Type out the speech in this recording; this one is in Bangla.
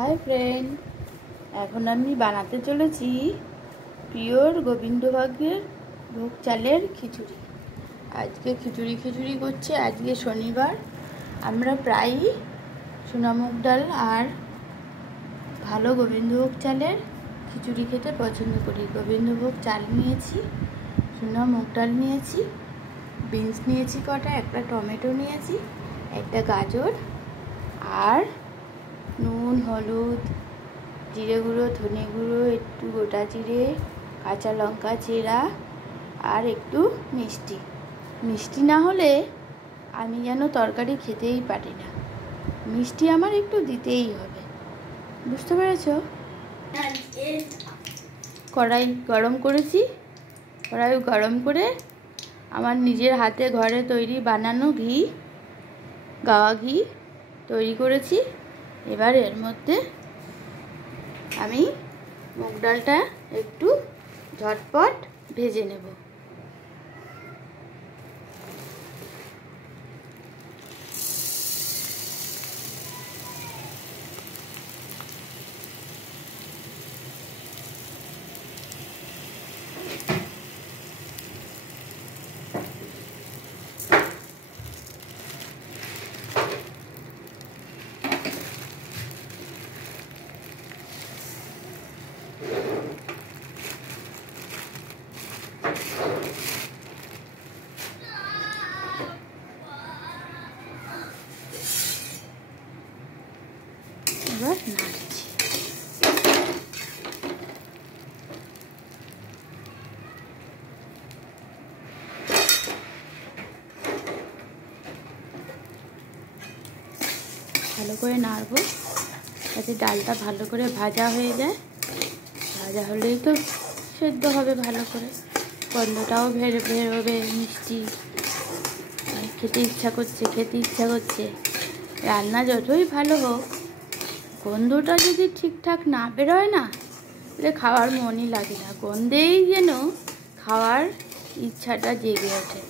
হাই ফ্রেন্ড, এখন আমি বানাতে চলেছি পিওর গোবিন্দভোগের ভোগ চালের খিচুড়ি। আজকে খিচুড়ি করছি। আজকে শনিবার। আমরা প্রায়ই সোনা মুগ ডাল আর ভালো গোবিন্দভোগ চালের খিচুড়ি খেতে পছন্দ করি। গোবিন্দভোগ চাল নিয়েছি, সোনা মুগ ডাল নিয়েছি, বিনস নিয়েছি কটা, একটা টমেটো নিয়েছি, একটা গাজর, আর নুন, হলুদ, জিরে গুঁড়ো, ধনে গুঁড়ো, একটু গোটা জিরে, কাঁচা লঙ্কা চেরা, আর একটু মিষ্টি না হলে আমি যেন তরকারি খেতেই পারি না। মিষ্টি আমার একটু দিতেই হবে, বুঝতে পেরেছ? কড়াই গরম করেছি। কড়াই গরম করে আমার নিজের হাতে ঘরে তৈরি বানানো গাওয়া ঘি তৈরি করেছি। এবার এর মধ্যে আমি মুগ ডালটা একটু ঝটপট ভেজে নেব। এবার নাড়ছি। ভালো করে নাড়বো যাতে ডালটা ভালো করে ভাজা হয়ে যায়। ভাজা হলেই তো সেদ্ধ হবে ভালো করে, গন্ধটাও বেরোবে মিষ্টি। খেতে ইচ্ছা করছে। রান্না যতই ভালো হোক, গন্ধটা যদি ঠিকঠাক না বেরোয় না, তাহলে খাওয়ার মনই লাগে না। গন্ধেই যেন খাওয়ার ইচ্ছাটা জেগে ওঠে।